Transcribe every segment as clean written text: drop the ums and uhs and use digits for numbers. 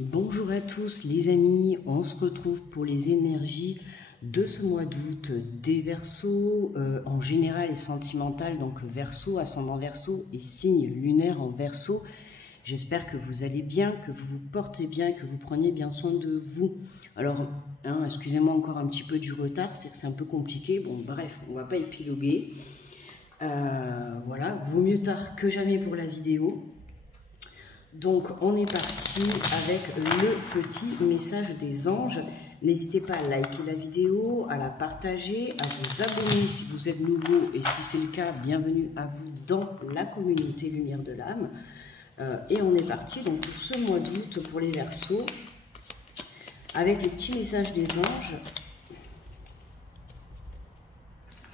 Bonjour à tous les amis, on se retrouve pour les énergies de ce mois d'août des Verseaux en général et sentimental, donc Verseau, ascendant Verseau et signe lunaire en Verseau. J'espère que vous allez bien, que vous vous portez bien, que vous preniez bien soin de vous. Alors, excusez-moi encore un petit peu du retard, c'est que c'est un peu compliqué. Bon, bref, on va pas épiloguer. Voilà, vaut mieux tard que jamais pour la vidéo. Donc, on est parti avec le petit message des anges. N'hésitez pas à liker la vidéo, à la partager, à vous abonner si vous êtes nouveau. Et si c'est le cas, bienvenue à vous dans la communauté Lumière de l'âme. Et on est parti donc pour ce mois d'août pour les Verseaux avec les petits messages des anges.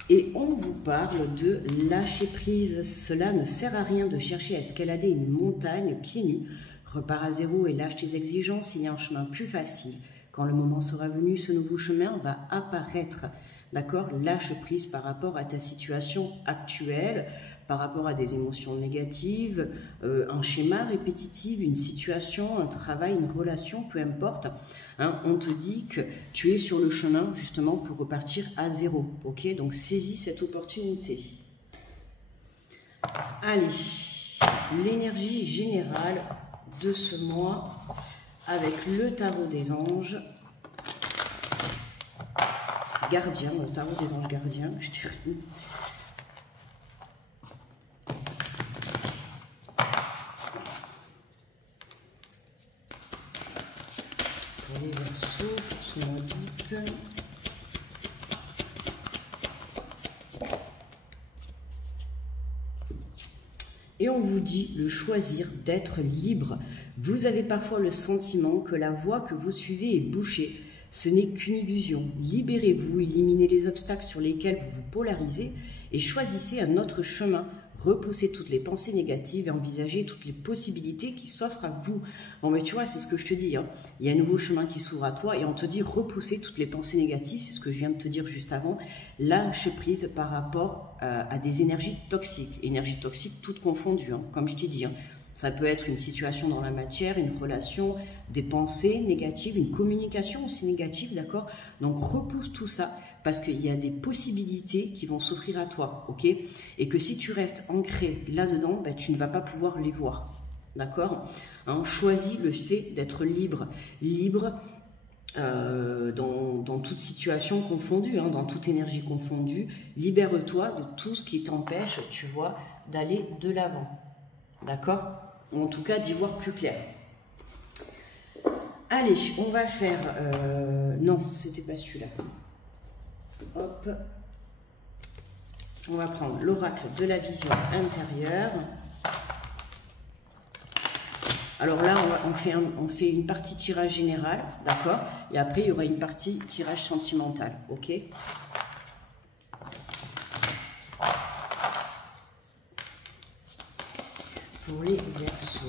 Et on vous parle de lâcher prise. Cela ne sert à rien de chercher à escalader une montagne pieds nus. Repars à zéro et lâche tes exigences. Il y a un chemin plus facile. Quand le moment sera venu, ce nouveau chemin va apparaître. D'accord? Lâche prise par rapport à ta situation actuelle, par rapport à des émotions négatives, un schéma répétitif, une situation, un travail, une relation, peu importe. On te dit que tu es sur le chemin justement pour repartir à zéro. Ok? Donc saisis cette opportunité. Allez, l'énergie générale de ce mois avec le tarot des anges. Gardien, le tarot des anges gardiens, je termine. Pour les Verseaux, pour ce mois d'août. Et on vous dit le choisir d'être libre. Vous avez parfois le sentiment que la voie que vous suivez est bouchée. Ce n'est qu'une illusion. Libérez-vous, éliminez les obstacles sur lesquels vous vous polarisez et choisissez un autre chemin. Repoussez toutes les pensées négatives et envisagez toutes les possibilités qui s'offrent à vous. Bon, mais tu vois, c'est ce que je te dis. Il y a un nouveau chemin qui s'ouvre à toi et on te dit repousser toutes les pensées négatives. C'est ce que je viens de te dire juste avant. Lâche prise par rapport à des énergies toxiques. Énergies toxiques toutes confondues, comme je t'ai dit. Ça peut être une situation dans la matière, une relation, des pensées négatives, une communication aussi négative, d'accord? Donc, repousse tout ça parce qu'il y a des possibilités qui vont s'offrir à toi, ok? Et que si tu restes ancré là-dedans, tu ne vas pas pouvoir les voir, d'accord? Choisis le fait d'être libre. Libre dans toute situation confondue, dans toute énergie confondue. Libère-toi de tout ce qui t'empêche, tu vois, d'aller de l'avant, d'accord? Ou en tout cas d'y voir plus clair. Allez, on va faire... non, c'était pas celui-là. Hop. On va prendre l'oracle de la vision intérieure. Alors là, on fait une partie tirage général, d'accord? Et après, il y aura une partie tirage sentimental, ok? Pour les Verseaux.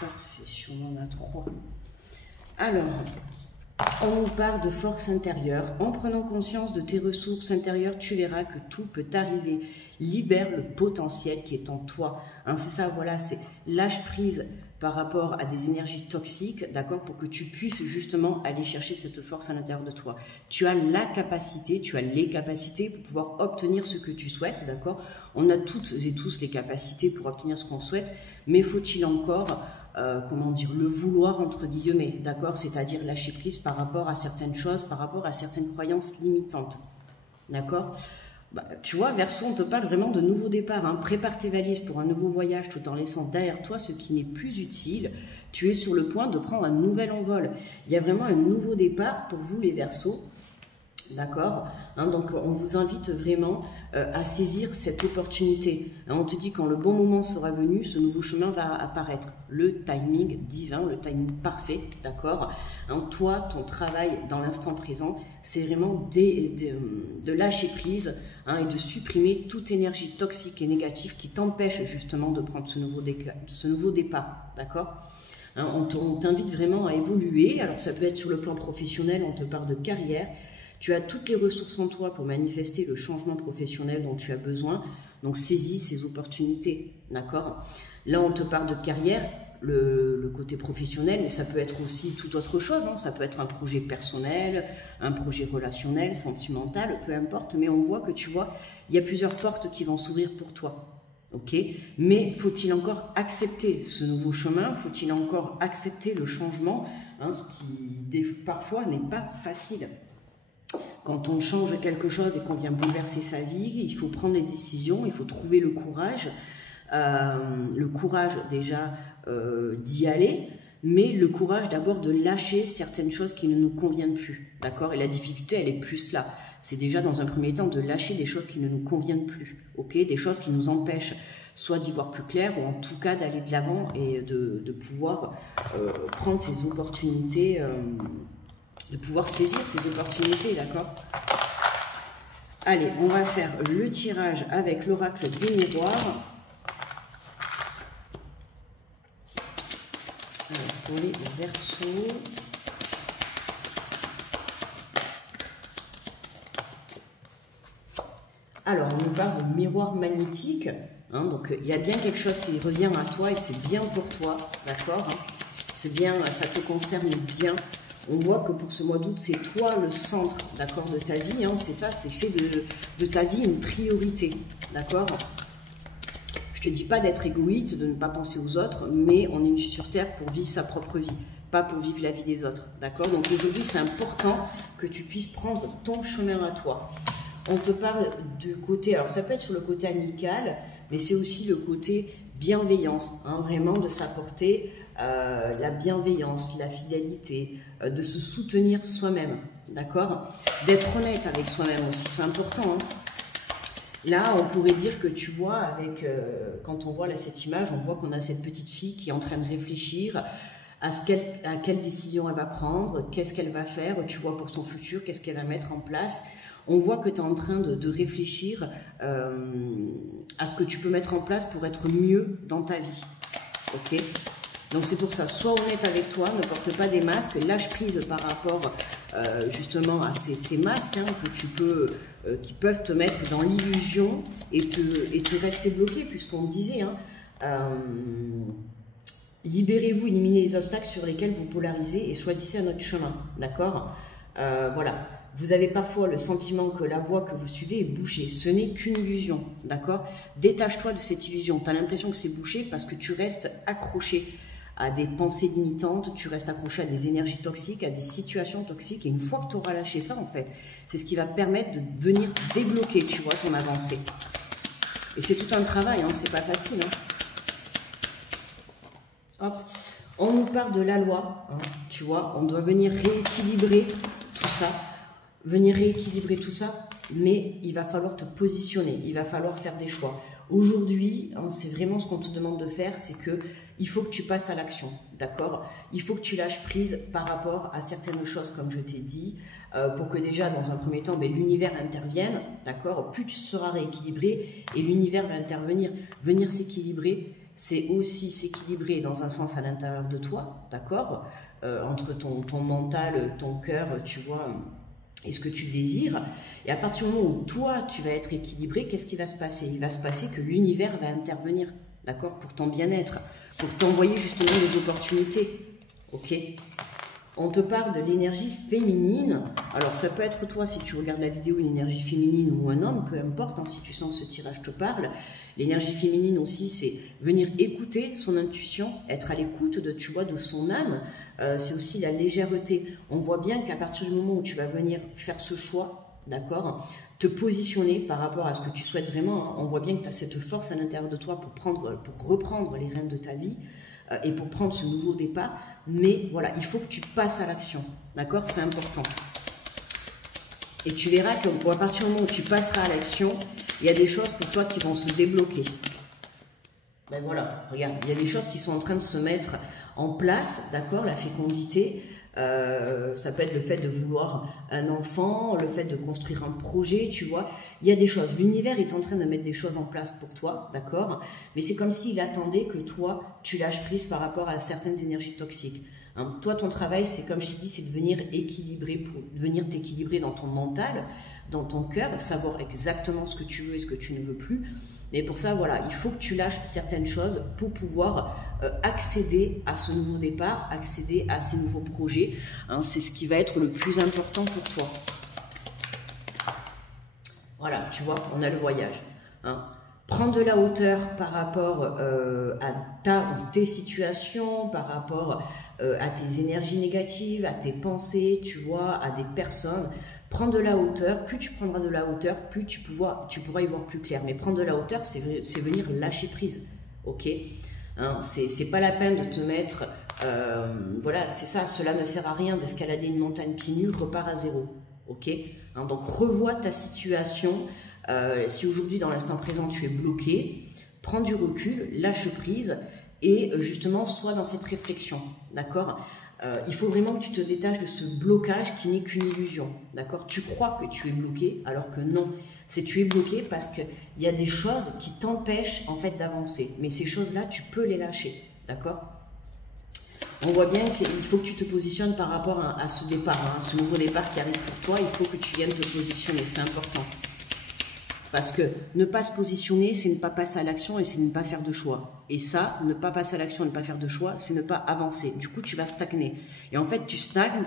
Parfait, on en a 3. Alors, on nous parle de force intérieure. En prenant conscience de tes ressources intérieures, tu verras que tout peut arriver. Libère le potentiel qui est en toi. C'est ça, voilà, c'est lâche prise par rapport à des énergies toxiques, d'accord, pour que tu puisses justement aller chercher cette force à l'intérieur de toi. Tu as la capacité, tu as les capacités pour pouvoir obtenir ce que tu souhaites, d'accord? On a toutes et tous les capacités pour obtenir ce qu'on souhaite, mais faut-il encore... comment dire, le vouloir entre guillemets, d'accord, c'est-à-dire lâcher prise par rapport à certaines choses, par rapport à certaines croyances limitantes, d'accord? Tu vois, Verseau, on te parle vraiment de nouveau départ, Prépare tes valises pour un nouveau voyage tout en laissant derrière toi ce qui n'est plus utile. Tu es sur le point de prendre un nouvel envol. Il y a vraiment un nouveau départ pour vous les Verseaux, d'accord? Donc on vous invite vraiment à saisir cette opportunité. On te dit quand le bon moment sera venu, ce nouveau chemin va apparaître. Le timing divin, le timing parfait, d'accord. Toi, ton travail dans l'instant présent, c'est vraiment de lâcher prise et de supprimer toute énergie toxique et négative qui t'empêche justement de prendre ce nouveau départ, d'accord. On t'invite vraiment à évoluer. Alors ça peut être sur le plan professionnel, on te parle de carrière. Tu as toutes les ressources en toi pour manifester le changement professionnel dont tu as besoin. Donc saisis ces opportunités, d'accord. Là on te parle de carrière, le côté professionnel, mais ça peut être aussi toute autre chose. Ça peut être un projet personnel, un projet relationnel, sentimental, peu importe. Mais on voit que tu vois, il y a plusieurs portes qui vont s'ouvrir pour toi. Ok, mais faut-il encore accepter ce nouveau chemin? Faut-il encore accepter le changement, ce qui parfois n'est pas facile. Quand on change quelque chose et qu'on vient bouleverser sa vie, il faut prendre des décisions, il faut trouver le courage déjà d'y aller, mais le courage d'abord de lâcher certaines choses qui ne nous conviennent plus, d'accord. Et la difficulté, elle est plus là. C'est déjà dans un premier temps de lâcher des choses qui ne nous conviennent plus, ok, des choses qui nous empêchent soit d'y voir plus clair ou en tout cas d'aller de l'avant et de pouvoir prendre ces opportunités, de pouvoir saisir ces opportunités, d'accord. Allez, on va faire le tirage avec l'oracle des miroirs. Alors, pour les Verseaux. Alors, on nous parle de miroir magnétique. Donc, il y a bien quelque chose qui revient à toi et c'est bien pour toi, d'accord. C'est bien, ça te concerne bien. On voit que pour ce mois d'août, c'est toi le centre, d'accord, de ta vie. C'est ça, c'est fait de ta vie une priorité, d'accord. Je te dis pas d'être égoïste, de ne pas penser aux autres, mais on est sur Terre pour vivre sa propre vie, pas pour vivre la vie des autres, d'accord. Donc aujourd'hui, c'est important que tu puisses prendre ton chemin à toi. On te parle du côté, alors ça peut être sur le côté amical, mais c'est aussi le côté bienveillance, vraiment de s'apporter la bienveillance, la fidélité, de se soutenir soi-même, d'accord, d'être honnête avec soi-même aussi, c'est important. Là, on pourrait dire que tu vois, quand on voit là, cette image, on voit qu'on a cette petite fille qui est en train de réfléchir à quelle décision elle va prendre, qu'est-ce qu'elle va faire, tu vois, pour son futur, qu'est-ce qu'elle va mettre en place. On voit que tu es en train de réfléchir à ce que tu peux mettre en place pour être mieux dans ta vie. Ok ? Donc c'est pour ça, sois honnête avec toi, ne porte pas des masques, lâche prise par rapport justement à ces masques qui peuvent te mettre dans l'illusion et te rester bloqué, puisqu'on disait, libérez-vous, éliminez les obstacles sur lesquels vous polarisez et choisissez un autre chemin, d'accord. Voilà. Vous avez parfois le sentiment que la voie que vous suivez est bouchée. Ce n'est qu'une illusion, d'accord? Détache-toi de cette illusion. Tu as l'impression que c'est bouché parce que tu restes accroché à des pensées limitantes, tu restes accroché à des énergies toxiques, à des situations toxiques. Et une fois que tu auras lâché ça, en fait, c'est ce qui va permettre de venir débloquer, tu vois, ton avancée. Et c'est tout un travail, c'est pas facile. Hop. On nous parle de la loi, tu vois, on doit venir rééquilibrer tout ça. Mais il va falloir te positionner, il va falloir faire des choix. Aujourd'hui, c'est vraiment ce qu'on te demande de faire, c'est que il faut que tu passes à l'action, d'accord? Il faut que tu lâches prise par rapport à certaines choses, comme je t'ai dit, pour que déjà, dans un premier temps, l'univers intervienne, d'accord? Plus tu seras rééquilibré et l'univers va intervenir, venir s'équilibrer. C'est aussi s'équilibrer dans un sens à l'intérieur de toi, d'accord, entre ton mental, ton cœur, tu vois, et ce que tu désires. Et à partir du moment où toi, tu vas être équilibré, qu'est-ce qui va se passer? Il va se passer que l'univers va intervenir, d'accord, pour ton bien-être, pour t'envoyer justement des opportunités, ok? On te parle de l'énergie féminine. Alors, ça peut être toi, si tu regardes la vidéo, une énergie féminine ou un homme, peu importe, si tu sens que ce tirage te parle. L'énergie féminine aussi, c'est venir écouter son intuition, être à l'écoute de son âme. C'est aussi la légèreté. On voit bien qu'à partir du moment où tu vas venir faire ce choix, d'accord, te positionner par rapport à ce que tu souhaites vraiment, on voit bien que tu as cette force à l'intérieur de toi pour reprendre les rênes de ta vie et pour prendre ce nouveau départ. Mais voilà, il faut que tu passes à l'action, d'accord, c'est important. Et tu verras que à partir du moment où tu passeras à l'action, il y a des choses pour toi qui vont se débloquer. Ben voilà, regarde, il y a des choses qui sont en train de se mettre en place, d'accord? La fécondité, ça peut être le fait de vouloir un enfant, le fait de construire un projet, tu vois. Il y a des choses, l'univers est en train de mettre des choses en place pour toi, d'accord? Mais c'est comme s'il attendait que toi, tu lâches prise par rapport à certaines énergies toxiques. Hein, toi, ton travail, c'est comme je t'ai dit, c'est de venir équilibrer, pour venir t'équilibrer dans ton mental, dans ton cœur, savoir exactement ce que tu veux et ce que tu ne veux plus. Mais pour ça, voilà, il faut que tu lâches certaines choses pour pouvoir accéder à ce nouveau départ, accéder à ces nouveaux projets. Hein, c'est ce qui va être le plus important pour toi. Voilà, tu vois, on a le voyage. Hein. Prendre de la hauteur par rapport à ta ou tes situations, par rapport à tes énergies négatives, à tes pensées, tu vois, à des personnes. Prendre de la hauteur, plus tu prendras de la hauteur, plus tu pourras y voir plus clair. Mais prendre de la hauteur, c'est venir lâcher prise, ok, hein, c'est pas la peine de te mettre, voilà, c'est ça, cela ne sert à rien d'escalader une montagne pieds nus, repars à zéro, ok, hein, donc revois ta situation, si aujourd'hui dans l'instant présent tu es bloqué, prends du recul, lâche prise et justement sois dans cette réflexion, d'accord. Il faut vraiment que tu te détaches de ce blocage qui n'est qu'une illusion, d'accord? Tu crois que tu es bloqué, alors que non. C'est tu es bloqué parce qu'il y a des choses qui t'empêchent en fait d'avancer. Mais ces choses-là, tu peux les lâcher, d'accord? On voit bien qu'il faut que tu te positionnes par rapport à ce départ, hein, ce nouveau départ qui arrive pour toi. Il faut que tu viennes te positionner, c'est important. Parce que ne pas se positionner, c'est ne pas passer à l'action et c'est ne pas faire de choix. Et ça, ne pas passer à l'action et ne pas faire de choix, c'est ne pas avancer. Du coup, tu vas stagner. Et en fait, tu stagnes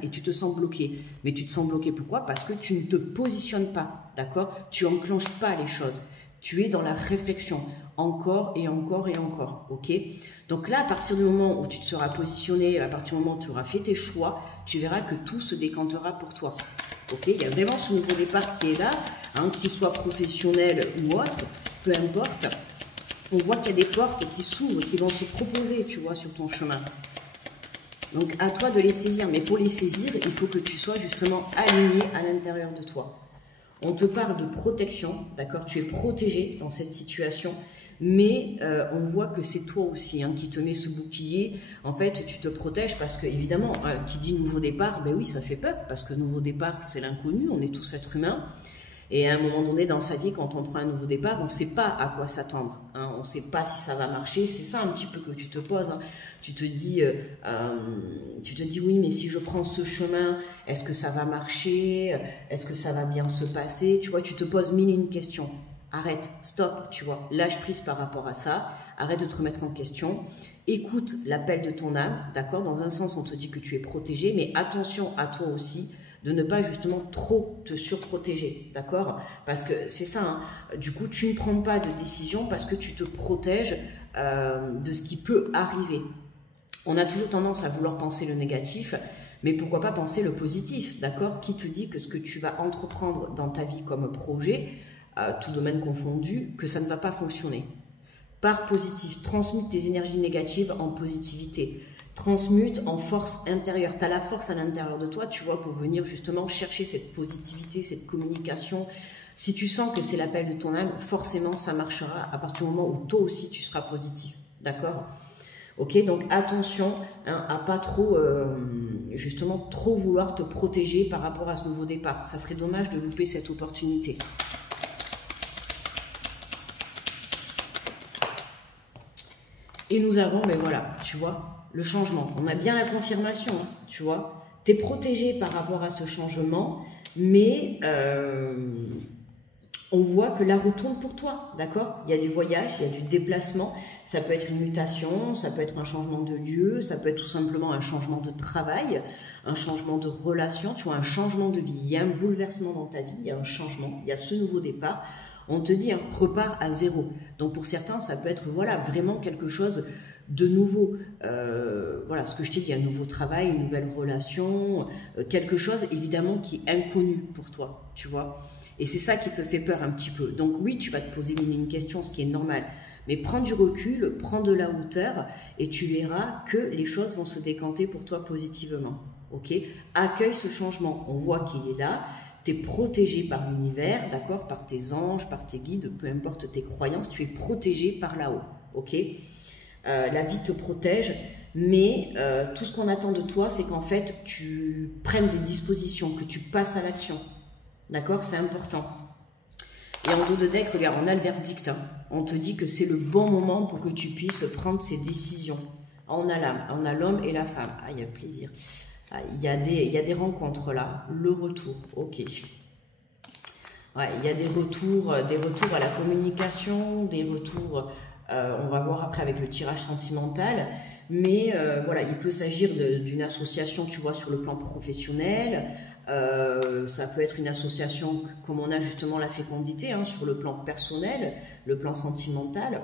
et tu te sens bloqué. Mais tu te sens bloqué pourquoi? Parce que tu ne te positionnes pas, d'accord? Tu enclenches pas les choses. Tu es dans la réflexion, encore et encore et encore, ok? Donc là, à partir du moment où tu te seras positionné, à partir du moment où tu auras fait tes choix, tu verras que tout se décantera pour toi. Ok, il y a vraiment ce nouveau départ qui est là, hein, qu'il soit professionnel ou autre, peu importe. On voit qu'il y a des portes qui s'ouvrent, qui vont se proposer, tu vois, sur ton chemin. Donc, à toi de les saisir. Mais pour les saisir, il faut que tu sois justement aligné à l'intérieur de toi. On te parle de protection, d'accord? Tu es protégé dans cette situation. Mais on voit que c'est toi aussi hein, qui te met ce bouclier. En fait, tu te protèges parce que, évidemment, qui dit nouveau départ, ben oui, ça fait peur parce que nouveau départ, c'est l'inconnu, on est tous êtres humains. Et à un moment donné dans sa vie, quand on prend un nouveau départ, on ne sait pas à quoi s'attendre. Hein, on ne sait pas si ça va marcher. C'est ça un petit peu que tu te poses. Hein. Tu te dis, oui, mais si je prends ce chemin, est-ce que ça va marcher? Est-ce que ça va bien se passer? Tu vois, tu te poses mille et une questions. Arrête, stop, tu vois, lâche prise par rapport à ça, arrête de te remettre en question, écoute l'appel de ton âme, d'accord? Dans un sens, on te dit que tu es protégé, mais attention à toi aussi de ne pas justement trop te surprotéger, d'accord? Parce que c'est ça, hein, du coup, tu ne prends pas de décision parce que tu te protèges de ce qui peut arriver. On a toujours tendance à vouloir penser le négatif, mais pourquoi pas penser le positif, d'accord? Qui te dit que ce que tu vas entreprendre dans ta vie comme projet, tout domaine confondu, que ça ne va pas fonctionner. Pars positif, transmute tes énergies négatives en positivité, transmute en force intérieure. Tu as la force à l'intérieur de toi, tu vois, pour venir justement chercher cette positivité, cette communication. Si tu sens que c'est l'appel de ton âme, forcément ça marchera à partir du moment où toi aussi tu seras positif, d'accord? Ok, donc attention hein, à pas trop, justement, trop vouloir te protéger par rapport à ce nouveau départ. Ça serait dommage de louper cette opportunité. Et nous avons, mais voilà, tu vois, le changement. On a bien la confirmation, hein, tu vois. Tu es protégé par rapport à ce changement, mais on voit que la roue tourne pour toi, d'accord? Il y a du voyage, il y a du déplacement. Ça peut être une mutation, ça peut être un changement de lieu, ça peut être tout simplement un changement de travail, un changement de relation, tu vois, un changement de vie. Il y a un bouleversement dans ta vie, il y a un changement, il y a ce nouveau départ. On te dit, hein, repars à zéro. Donc pour certains, ça peut être voilà, vraiment quelque chose de nouveau. Voilà, ce que je t'ai dit, un nouveau travail, une nouvelle relation, quelque chose évidemment qui est inconnu pour toi, tu vois. Et c'est ça qui te fait peur un petit peu. Donc oui, tu vas te poser une question, ce qui est normal. Mais prends du recul, prends de la hauteur et tu verras que les choses vont se décanter pour toi positivement. ok? Accueille ce changement, on voit qu'il est là, tu es protégé par l'univers, d'accord? Par tes anges, par tes guides, peu importe tes croyances, tu es protégé par là-haut, ok? La vie te protège, mais tout ce qu'on attend de toi, c'est qu'en fait, tu prennes des dispositions, que tu passes à l'action, d'accord? C'est important. Et en dos de deck, regarde, on a le verdict. Hein. On te dit que c'est le bon moment pour que tu puisses prendre ces décisions. On a l'âme, on a l'homme et la femme. Ah, il y a plaisir. Ah, il y a des rencontres là. Le retour, ok. Ouais, il y a des retours à la communication, des retours, on va voir après avec le tirage sentimental. Mais voilà, il peut s'agir d'une association, tu vois, sur le plan professionnel. Ça peut être une association comme on a justement la fécondité, hein, sur le plan personnel, le plan sentimental.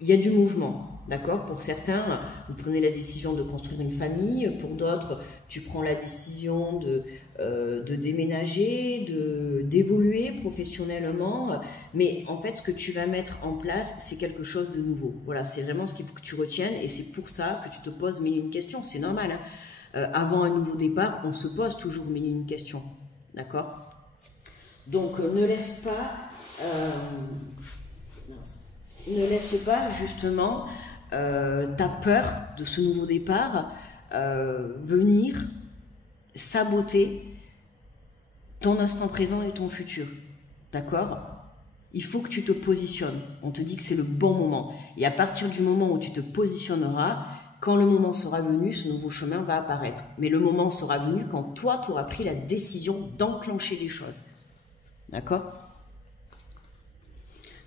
Il y a du mouvement, d'accord? Pour certains, vous prenez la décision de construire une famille. Pour d'autres, tu prends la décision de déménager, d'évoluer professionnellement. Mais en fait, ce que tu vas mettre en place, c'est quelque chose de nouveau. Voilà, c'est vraiment ce qu'il faut que tu retiennes. Et c'est pour ça que tu te poses mille et une questions. C'est normal, hein. Avant un nouveau départ, on se pose toujours mille et une questions. D'accord? Donc, ne laisse pas justement ta peur de ce nouveau départ venir saboter ton instant présent et ton futur. D'accord? Il faut que tu te positionnes. On te dit que c'est le bon moment. Et à partir du moment où tu te positionneras, quand le moment sera venu, ce nouveau chemin va apparaître. Mais le moment sera venu quand toi, tu auras pris la décision d'enclencher les choses. D'accord?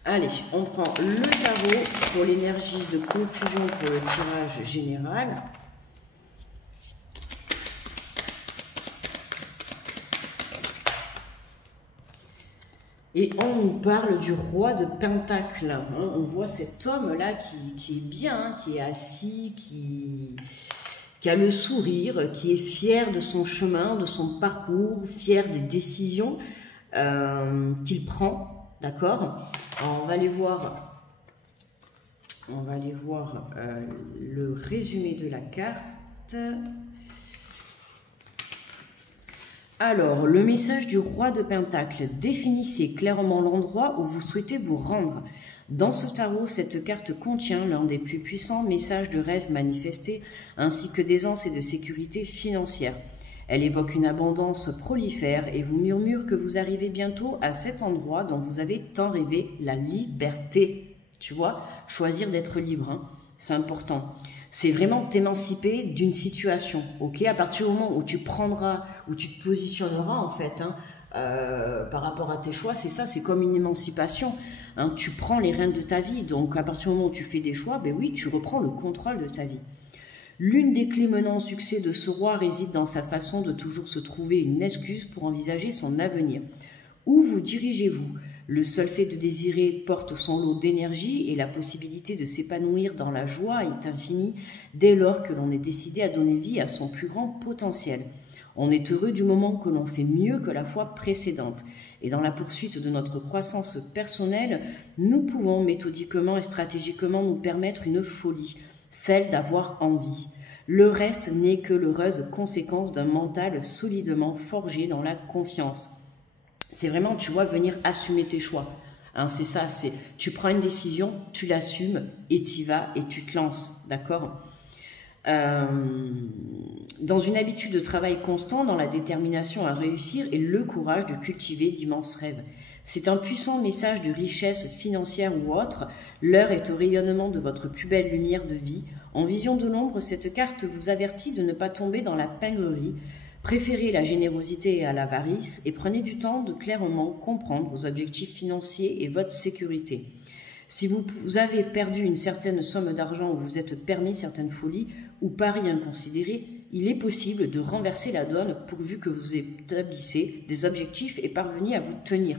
Allez, on prend le tarot pour l'énergie de conclusion pour le tirage général. Et on nous parle du roi de Pentacles. Hein. On voit cet homme-là qui est bien, hein, qui est assis, qui a le sourire, qui est fier de son chemin, de son parcours, fier des décisions qu'il prend. D'accord? On va aller voir le résumé de la carte. Alors, le message du roi de Pentacle. Définissez clairement l'endroit où vous souhaitez vous rendre. Dans ce tarot, cette carte contient l'un des plus puissants messages de rêve manifestés, ainsi que d'aisance et de sécurité financière. Elle évoque une abondance prolifère et vous murmure que vous arrivez bientôt à cet endroit dont vous avez tant rêvé, la liberté. Tu vois, choisir d'être libre, hein, c'est important. C'est vraiment t'émanciper d'une situation, ok? À partir du moment où tu prendras, où tu te positionneras en fait, hein, par rapport à tes choix, c'est ça, c'est comme une émancipation. Hein, tu prends les rênes de ta vie, donc à partir du moment où tu fais des choix, ben oui, tu reprends le contrôle de ta vie. L'une des clés menant au succès de ce roi réside dans sa façon de toujours se trouver une excuse pour envisager son avenir. Où vous dirigez-vous? Le seul fait de désirer porte son lot d'énergie et la possibilité de s'épanouir dans la joie est infinie dès lors que l'on est décidé à donner vie à son plus grand potentiel. On est heureux du moment que l'on fait mieux que la fois précédente. Et dans la poursuite de notre croissance personnelle, nous pouvons méthodiquement et stratégiquement nous permettre une folie, celle d'avoir envie. Le reste n'est que l'heureuse conséquence d'un mental solidement forgé dans la confiance. C'est vraiment, tu vois, venir assumer tes choix. Hein, c'est ça, c'est tu prends une décision, tu l'assumes et tu y vas et tu te lances, d'accord? Dans une habitude de travail constant, dans la détermination à réussir et le courage de cultiver d'immenses rêves. C'est un puissant message de richesse financière ou autre. L'heure est au rayonnement de votre plus belle lumière de vie. En vision de l'ombre, cette carte vous avertit de ne pas tomber dans la pingrerie. Préférez la générosité à l'avarice et prenez du temps de clairement comprendre vos objectifs financiers et votre sécurité. Si vous avez perdu une certaine somme d'argent ou vous êtes permis certaines folies ou paris inconsidérés, il est possible de renverser la donne pourvu que vous établissez des objectifs et parveniez à vous tenir.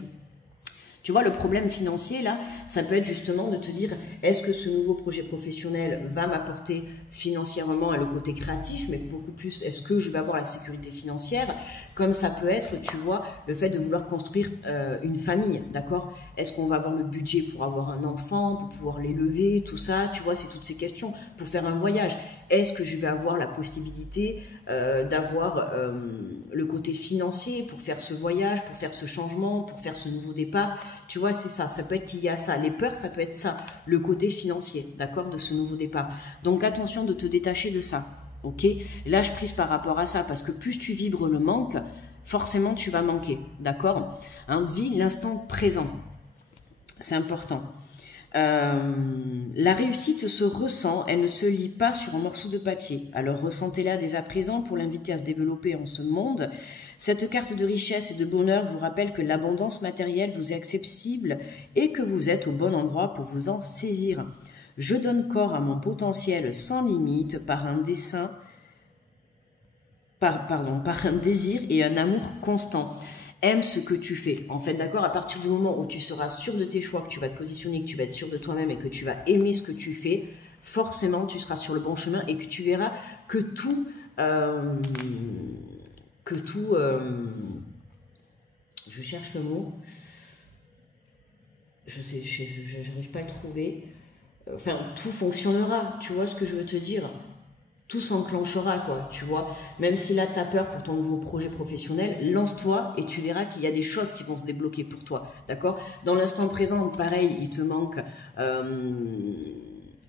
Tu vois, le problème financier, là, ça peut être justement de te dire, est-ce que ce nouveau projet professionnel va m'apporter financièrement le côté créatif, mais beaucoup plus, est-ce que je vais avoir la sécurité financière? Comme ça peut être, tu vois, le fait de vouloir construire une famille, d'accord? Est-ce qu'on va avoir le budget pour avoir un enfant, pour pouvoir l'élever, tout ça? Tu vois, c'est toutes ces questions. Pour faire un voyage, est-ce que je vais avoir la possibilité d'avoir le côté financier pour faire ce voyage, pour faire ce changement, pour faire ce nouveau départ? Tu vois, c'est ça, ça peut être qu'il y a ça. Les peurs, ça peut être ça, le côté financier, d'accord, de ce nouveau départ. Donc attention de te détacher de ça, ok? Lâche prise par rapport à ça, parce que plus tu vibres le manque, forcément tu vas manquer, d'accord? Hein, vis l'instant présent, c'est important. La réussite se ressent, elle ne se lit pas sur un morceau de papier. Alors ressentez-la dès à présent pour l'inviter à se développer en ce monde. Cette carte de richesse et de bonheur vous rappelle que l'abondance matérielle vous est accessible et que vous êtes au bon endroit pour vous en saisir. Je donne corps à mon potentiel sans limite par un dessein, par un désir et un amour constant. Aime ce que tu fais. En fait, d'accord, à partir du moment où tu seras sûr de tes choix, que tu vas te positionner, que tu vas être sûr de toi-même et que tu vas aimer ce que tu fais, forcément, tu seras sur le bon chemin et que tu verras que tout... je cherche le mot, j'arrive pas à le trouver, enfin, tout fonctionnera, tu vois ce que je veux te dire, tout s'enclenchera, quoi, tu vois, même si là, tu as peur pour ton nouveau projet professionnel, lance-toi et tu verras qu'il y a des choses qui vont se débloquer pour toi, d'accord? Dans l'instant présent, pareil, il te manque...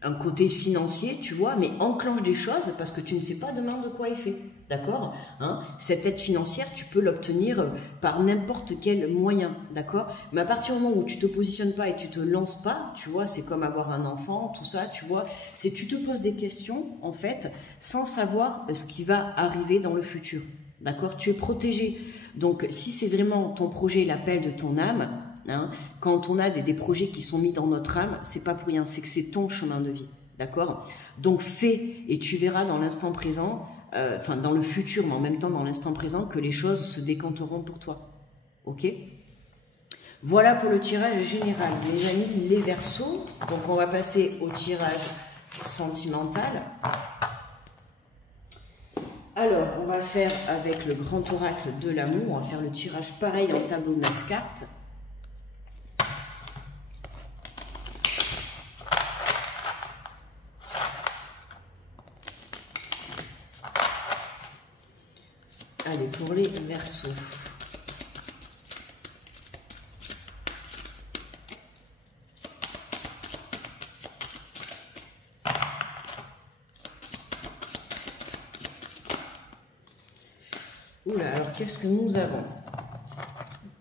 un côté financier, tu vois, mais enclenche des choses parce que tu ne sais pas demain de quoi est fait, d'accord, hein? Cette aide financière, tu peux l'obtenir par n'importe quel moyen, d'accord, mais à partir du moment où tu te positionnes pas et tu te lances pas, tu vois, c'est comme avoir un enfant, tout ça, tu vois, c'est tu te poses des questions, en fait, sans savoir ce qui va arriver dans le futur, d'accord, tu es protégé, donc si c'est vraiment ton projet, l'appel de ton âme, hein, quand on a des projets qui sont mis dans notre âme, c'est pas pour rien, c'est que c'est ton chemin de vie, d'accord? Donc fais et tu verras dans l'instant présent, enfin dans le futur, mais en même temps dans l'instant présent, que les choses se décanteront pour toi, ok? Voilà pour le tirage général, mes amis, les Verseaux. Donc on va passer au tirage sentimental. Alors, on va faire avec le grand oracle de l'amour, on va faire le tirage pareil en tableau 9 cartes. Allez, pour les Verseaux. Oula, alors qu'est-ce que nous avons?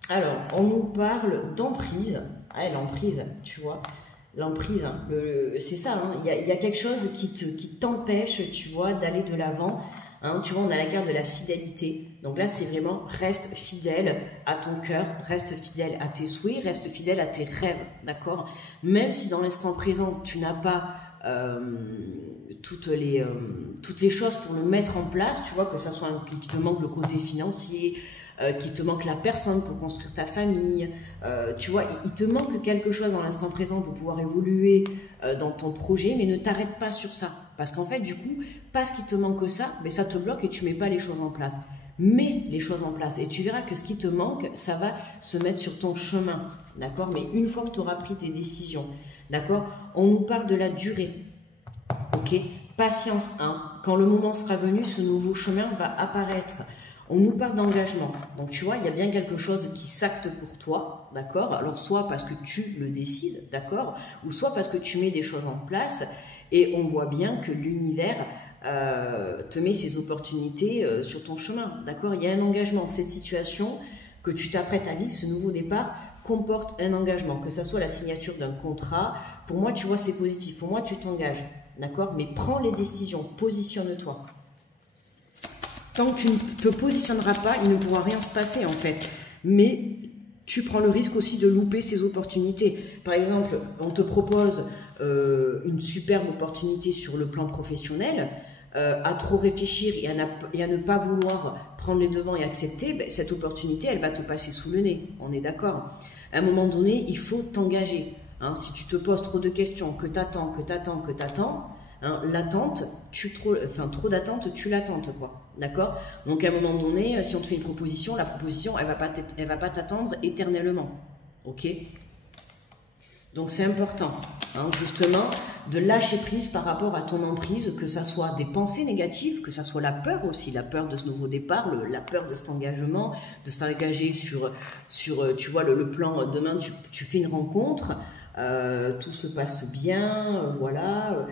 Alors, on nous parle d'emprise. Ah, l'emprise, tu vois. L'emprise, hein, c'est ça, hein, y a quelque chose qui t'empêche, tu vois, d'aller de l'avant. Hein, tu vois, on a la carte de la fidélité. Donc là, c'est vraiment reste fidèle à ton cœur, reste fidèle à tes souhaits, reste fidèle à tes rêves, d'accord? Même si dans l'instant présent, tu n'as pas toutes les choses pour le mettre en place, tu vois, que ça soit qu'il te manque le côté financier, qu'il te manque la personne pour construire ta famille, tu vois, il te manque quelque chose dans l'instant présent pour pouvoir évoluer dans ton projet, mais ne t'arrête pas sur ça. Parce qu'en fait, du coup, parce qu'il te manque ça, mais ça te bloque et tu mets pas les choses en place. Mets les choses en place et tu verras que ce qui te manque, ça va se mettre sur ton chemin, d'accord? Mais une fois que tu auras pris tes décisions, d'accord? On nous parle de la durée, ok? Patience, hein? Quand le moment sera venu, ce nouveau chemin va apparaître. On nous parle d'engagement. Donc, tu vois, il y a bien quelque chose qui s'acte pour toi, d'accord? Alors, soit parce que tu le décides, d'accord? Ou soit parce que tu mets des choses en place et on voit bien que l'univers te met ces opportunités sur ton chemin, d'accord? Il y a un engagement. Cette situation que tu t'apprêtes à vivre, ce nouveau départ, comporte un engagement. Que ça soit la signature d'un contrat, pour moi, tu vois, c'est positif. Pour moi, tu t'engages, d'accord? Mais prends les décisions, positionne-toi. Tant que tu ne te positionneras pas, il ne pourra rien se passer en fait. Mais tu prends le risque aussi de louper ces opportunités. Par exemple, on te propose une superbe opportunité sur le plan professionnel, à trop réfléchir et à ne pas vouloir prendre les devants et accepter, ben, cette opportunité, elle va te passer sous le nez, on est d'accord. À un moment donné, il faut t'engager. Hein, si tu te poses trop de questions, que t'attends, hein, l'attente, trop d'attente, tu l'attentes, quoi. D'accord? Donc à un moment donné, si on te fait une proposition, la proposition, elle va pas t'attendre éternellement. Ok? Donc c'est important, hein, justement, de lâcher prise par rapport à ton emprise, que ça soit des pensées négatives, que ça soit la peur aussi, la peur de ce nouveau départ, la peur de cet engagement, de s'engager sur tu vois, le plan, demain tu fais une rencontre, tout se passe bien, voilà,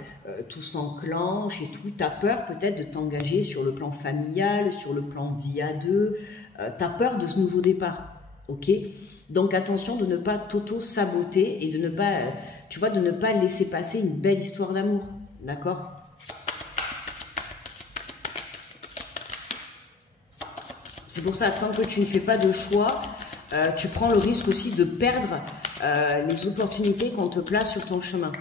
tout s'enclenche et tout. Tu as peur peut-être de t'engager sur le plan familial, sur le plan vie à deux, tu as peur de ce nouveau départ, ok? Donc attention de ne pas t'auto-saboter et de ne pas, tu vois, de ne pas laisser passer une belle histoire d'amour, d'accord? C'est pour ça, tant que tu ne fais pas de choix, tu prends le risque aussi de perdre les opportunités qu'on te place sur ton chemin.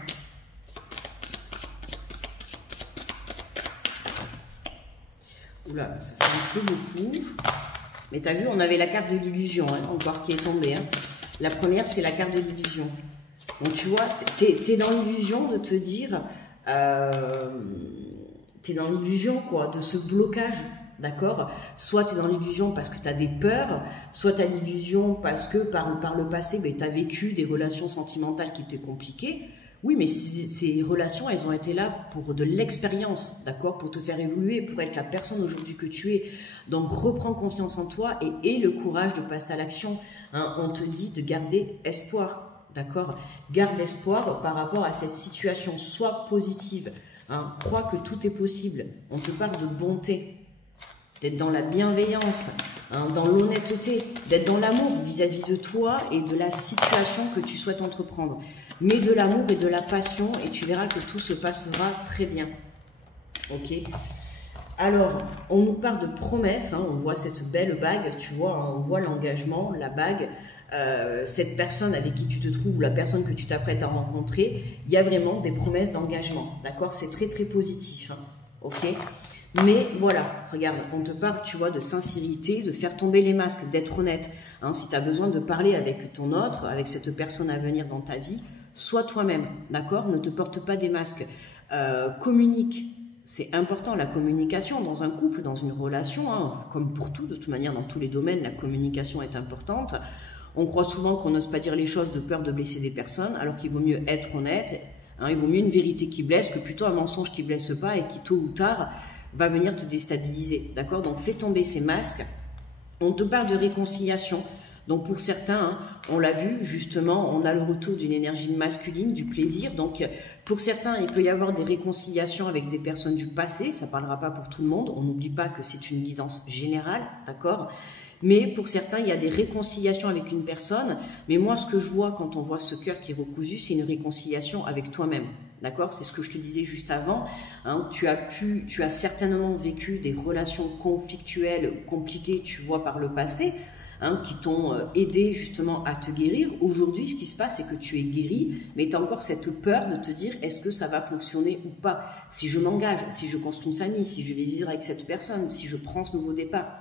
Oula, ça fait un peu beaucoup. Mais tu as vu, on avait la carte de l'illusion, hein, encore qui est tombée. Hein. La première, c'est la carte de l'illusion. Donc tu vois, tu es dans l'illusion de te dire... tu es dans l'illusion, quoi, de ce blocage, d'accord? Soit tu es dans l'illusion parce que tu as des peurs, soit tu as l'illusion parce que par le passé, ben, tu as vécu des relations sentimentales qui étaient compliquées. Oui, mais ces relations, elles ont été là pour de l'expérience, d'accord? Pour te faire évoluer, pour être la personne aujourd'hui que tu es. Donc, reprends confiance en toi et aie le courage de passer à l'action. Hein, on te dit de garder espoir, d'accord? Garde espoir par rapport à cette situation. Sois positive. Hein, crois que tout est possible. On te parle de bonté, d'être dans la bienveillance, hein, dans l'honnêteté, d'être dans l'amour vis-à-vis de toi et de la situation que tu souhaites entreprendre. Mets de l'amour et de la passion et tu verras que tout se passera très bien. Ok? Alors, on nous parle de promesses, hein, on voit cette belle bague, tu vois, hein, on voit l'engagement, la bague, cette personne avec qui tu te trouves ou la personne que tu t'apprêtes à rencontrer, il y a vraiment des promesses d'engagement, d'accord? C'est très très positif, hein, ok? Mais voilà, regarde, on te parle, tu vois, de sincérité, de faire tomber les masques, d'être honnête. Hein, si tu as besoin de parler avec ton autre, avec cette personne à venir dans ta vie, sois toi-même, d'accord? Ne te porte pas des masques. Communique. C'est important, la communication dans un couple, dans une relation, hein, comme pour tout, de toute manière, dans tous les domaines, la communication est importante. On croit souvent qu'on n'ose pas dire les choses de peur de blesser des personnes, alors qu'il vaut mieux être honnête. Hein, il vaut mieux une vérité qui blesse que plutôt un mensonge qui blesse pas et qui, tôt ou tard, va venir te déstabiliser. D'accord? Donc, fais tomber ces masques. On te parle de réconciliation. Donc pour certains, hein, on l'a vu, justement, on a le retour d'une énergie masculine, du plaisir. Donc pour certains, il peut y avoir des réconciliations avec des personnes du passé. Ça ne parlera pas pour tout le monde. On n'oublie pas que c'est une guidance générale, d'accord? Mais pour certains, il y a des réconciliations avec une personne. Mais moi, ce que je vois quand on voit ce cœur qui est recousu, c'est une réconciliation avec toi-même. D'accord? C'est ce que je te disais juste avant. Hein, tu as certainement vécu des relations conflictuelles, compliquées, tu vois, par le passé. Hein, qui t'ont aidé justement à te guérir. Aujourd'hui, ce qui se passe, c'est que tu es guéri, mais tu as encore cette peur de te dire est-ce que ça va fonctionner ou pas? Si je m'engage, si je construis une famille, si je vais vivre avec cette personne, si je prends ce nouveau départ.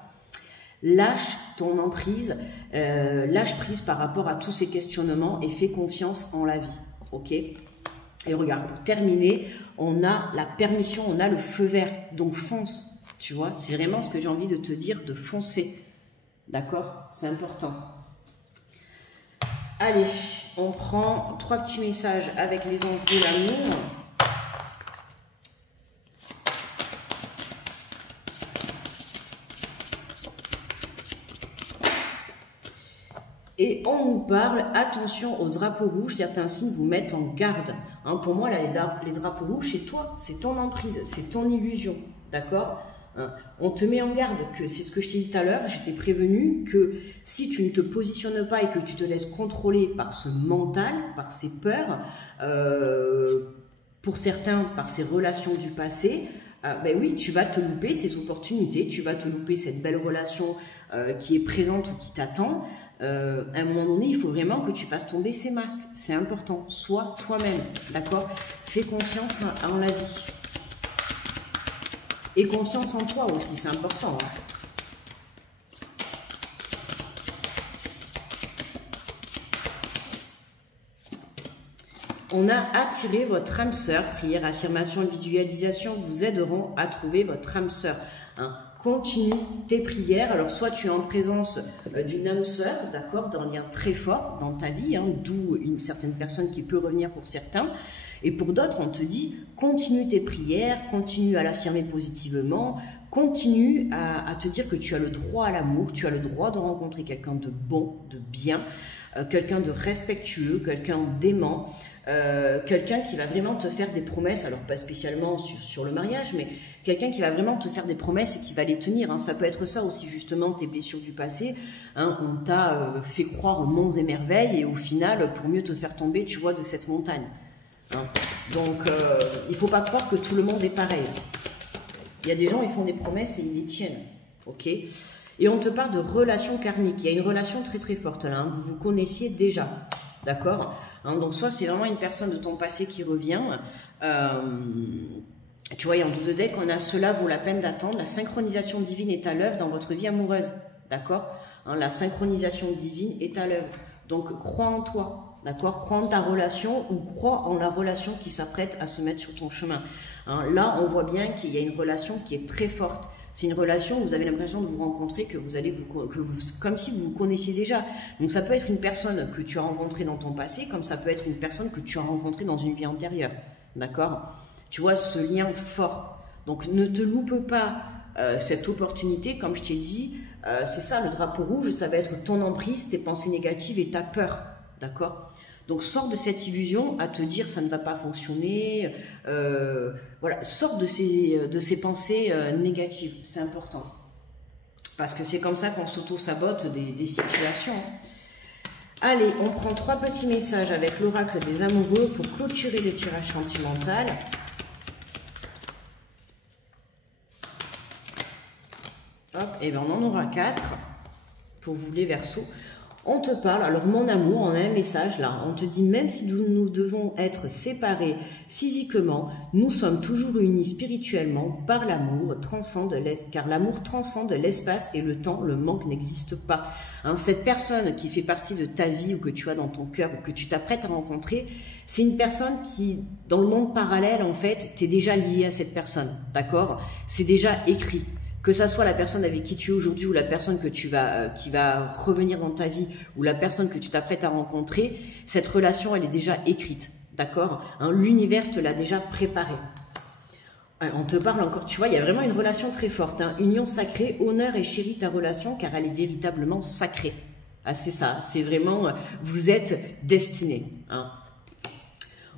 Lâche ton emprise, lâche prise par rapport à tous ces questionnements et fais confiance en la vie. Ok? Et regarde, pour terminer, on a la permission, on a le feu vert. Donc fonce, tu vois? C'est vraiment ce que j'ai envie de te dire, de foncer. D'accord? C'est important. Allez, on prend 3 petits messages avec les anges de l'amour. Et on nous parle, attention aux drapeaux rouges, certains signes vous mettent en garde. Hein, pour moi, là, les drapeaux rouges, c'est toi, c'est ton emprise, c'est ton illusion. D'accord? On te met en garde, que c'est ce que je t'ai dit tout à l'heure, je t'ai prévenu que si tu ne te positionnes pas et que tu te laisses contrôler par ce mental, par ces peurs, pour certains par ces relations du passé, ben oui, tu vas te louper ces opportunités, tu vas te louper cette belle relation qui est présente ou qui t'attend. À un moment donné, il faut vraiment que tu fasses tomber ces masques, c'est important, sois toi-même, d'accord? Fais confiance en la vie. Et confiance en toi aussi, c'est important. On a attiré votre âme sœur. Prière, affirmation et visualisation vous aideront à trouver votre âme sœur. Hein. Continue tes prières. Alors, soit tu es en présence d'une âme sœur, d'accord, d'un lien très fort dans ta vie, hein, d'où une certaine personne qui peut revenir pour certains. Et pour d'autres, on te dit, continue tes prières, continue à l'affirmer positivement, continue à te dire que tu as le droit à l'amour, tu as le droit de rencontrer quelqu'un de bon, de bien, quelqu'un de respectueux, quelqu'un d'aimant, quelqu'un qui va vraiment te faire des promesses, alors pas spécialement sur le mariage, mais quelqu'un qui va vraiment te faire des promesses et qui va les tenir. Hein. Ça peut être ça aussi, justement, tes blessures du passé. Hein. On t'a fait croire aux monts et merveilles et au final, pour mieux te faire tomber, tu vois, de cette montagne. Hein. Donc, il ne faut pas croire que tout le monde est pareil. Il y a des gens, ils font des promesses et ils les tiennent. Ok ? Et on te parle de relations karmiques. Il y a une relation très très forte là. Hein. Vous vous connaissiez déjà. D'accord ? Hein, donc soit c'est vraiment une personne de ton passé qui revient. Tu vois, en 2 decks, on a cela vaut la peine d'attendre. La synchronisation divine est à l'œuvre dans votre vie amoureuse. D'accord ? Hein, la synchronisation divine est à l'œuvre. Donc crois en toi. D'accord, crois en ta relation ou crois en la relation qui s'apprête à se mettre sur ton chemin. Hein, là, on voit bien qu'il y a une relation qui est très forte. C'est une relation où vous avez l'impression de vous rencontrer, que vous allez comme si vous vous connaissiez déjà. Donc ça peut être une personne que tu as rencontrée dans ton passé, comme ça peut être une personne que tu as rencontrée dans une vie antérieure. D'accord? Tu vois ce lien fort. Donc ne te loupe pas cette opportunité, comme je t'ai dit. C'est ça, le drapeau rouge, ça va être ton emprise, tes pensées négatives et ta peur. D'accord? Donc, sors de cette illusion à te dire ça ne va pas fonctionner. Voilà, sors de ces pensées négatives. C'est important. Parce que c'est comme ça qu'on s'auto-sabote des situations. Allez, on prend 3 petits messages avec l'oracle des amoureux pour clôturer le tirage sentimental. Hop, et bien on en aura 4 pour vous les Verseaux. On te parle, alors mon amour, on a un message là, on te dit même si nous devons être séparés physiquement, nous sommes toujours unis spirituellement par l'amour, car l'amour transcende l'espace et le temps, le manque n'existe pas. Hein, cette personne qui fait partie de ta vie ou que tu as dans ton cœur ou que tu t'apprêtes à rencontrer, c'est une personne qui, dans le monde parallèle en fait, t'es déjà lié à cette personne, d'accord? C'est déjà écrit. Que ça soit la personne avec qui tu es aujourd'hui ou la personne que qui va revenir dans ta vie ou la personne que tu t'apprêtes à rencontrer, cette relation, elle est déjà écrite, d'accord, hein, l'univers te l'a déjà préparée. On te parle encore, tu vois, il y a vraiment une relation très forte. Hein, union sacrée, honneur et chéris ta relation car elle est véritablement sacrée. Ah, c'est ça, c'est vraiment, vous êtes destinés. Hein.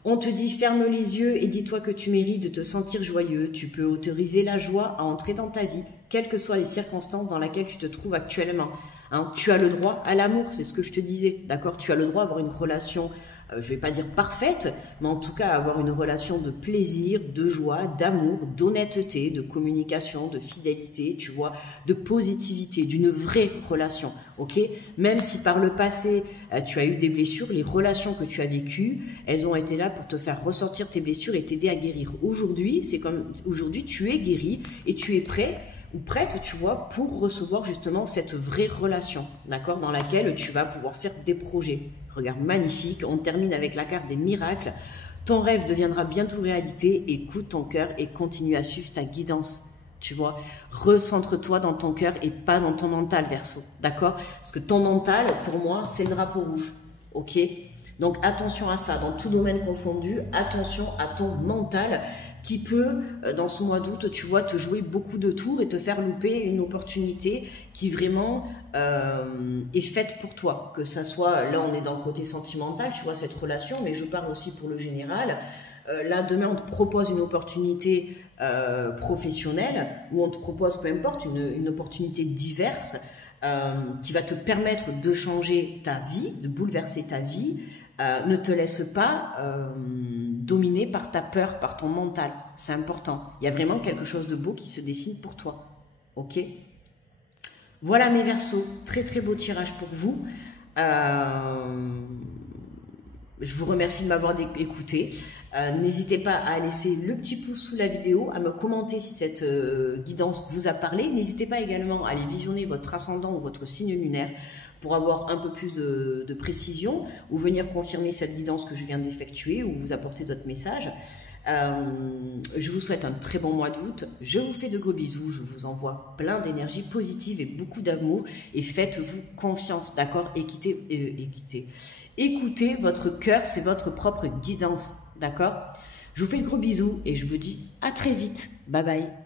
On te dit ferme les yeux et dis-toi que tu mérites de te sentir joyeux. Tu peux autoriser la joie à entrer dans ta vie, quelles que soient les circonstances dans lesquelles tu te trouves actuellement. Hein, tu as le droit à l'amour, c'est ce que je te disais, d'accord? Tu as le droit à avoir une relation, je ne vais pas dire parfaite, mais en tout cas avoir une relation de plaisir, de joie, d'amour, d'honnêteté, de communication, de fidélité, tu vois, de positivité, d'une vraie relation, ok? Même si par le passé, tu as eu des blessures, les relations que tu as vécues, elles ont été là pour te faire ressortir tes blessures et t'aider à guérir. Aujourd'hui, c'est comme, aujourd'hui, tu es guéri et tu es prêt ou prête, tu vois, pour recevoir justement cette vraie relation, d'accord, dans laquelle tu vas pouvoir faire des projets. Regarde, magnifique, on termine avec la carte des miracles. Ton rêve deviendra bientôt réalité, écoute ton cœur et continue à suivre ta guidance, tu vois. Recentre-toi dans ton cœur et pas dans ton mental, Verseau, d'accord? Parce que ton mental, pour moi, c'est le drapeau rouge, ok? Donc attention à ça, dans tout domaine confondu, attention à ton mental qui peut, dans ce mois d'août, tu vois, te jouer beaucoup de tours et te faire louper une opportunité qui vraiment est faite pour toi. Que ça soit, là on est dans le côté sentimental, tu vois, cette relation, mais je parle aussi pour le général. Là, demain, on te propose une opportunité professionnelle, ou on te propose, peu importe, une opportunité diverse qui va te permettre de changer ta vie, de bouleverser ta vie. Ne te laisse pas dominer par ta peur, par ton mental. C'est important. Il y a vraiment quelque chose de beau qui se dessine pour toi. Ok? Voilà mes Verseaux. Très très beau tirage pour vous. Je vous remercie de m'avoir écouté. N'hésitez pas à laisser le petit pouce sous la vidéo, à me commenter si cette guidance vous a parlé. N'hésitez pas également à aller visionner votre ascendant ou votre signe lunaire pour avoir un peu plus de précision ou venir confirmer cette guidance que je viens d'effectuer ou vous apporter d'autres messages. Je vous souhaite un très bon mois d'août. Je vous fais de gros bisous. Je vous envoie plein d'énergie positive et beaucoup d'amour. Et faites-vous confiance, d'accord? Écoutez votre cœur, c'est votre propre guidance, d'accord? Je vous fais de gros bisous et je vous dis à très vite. Bye bye.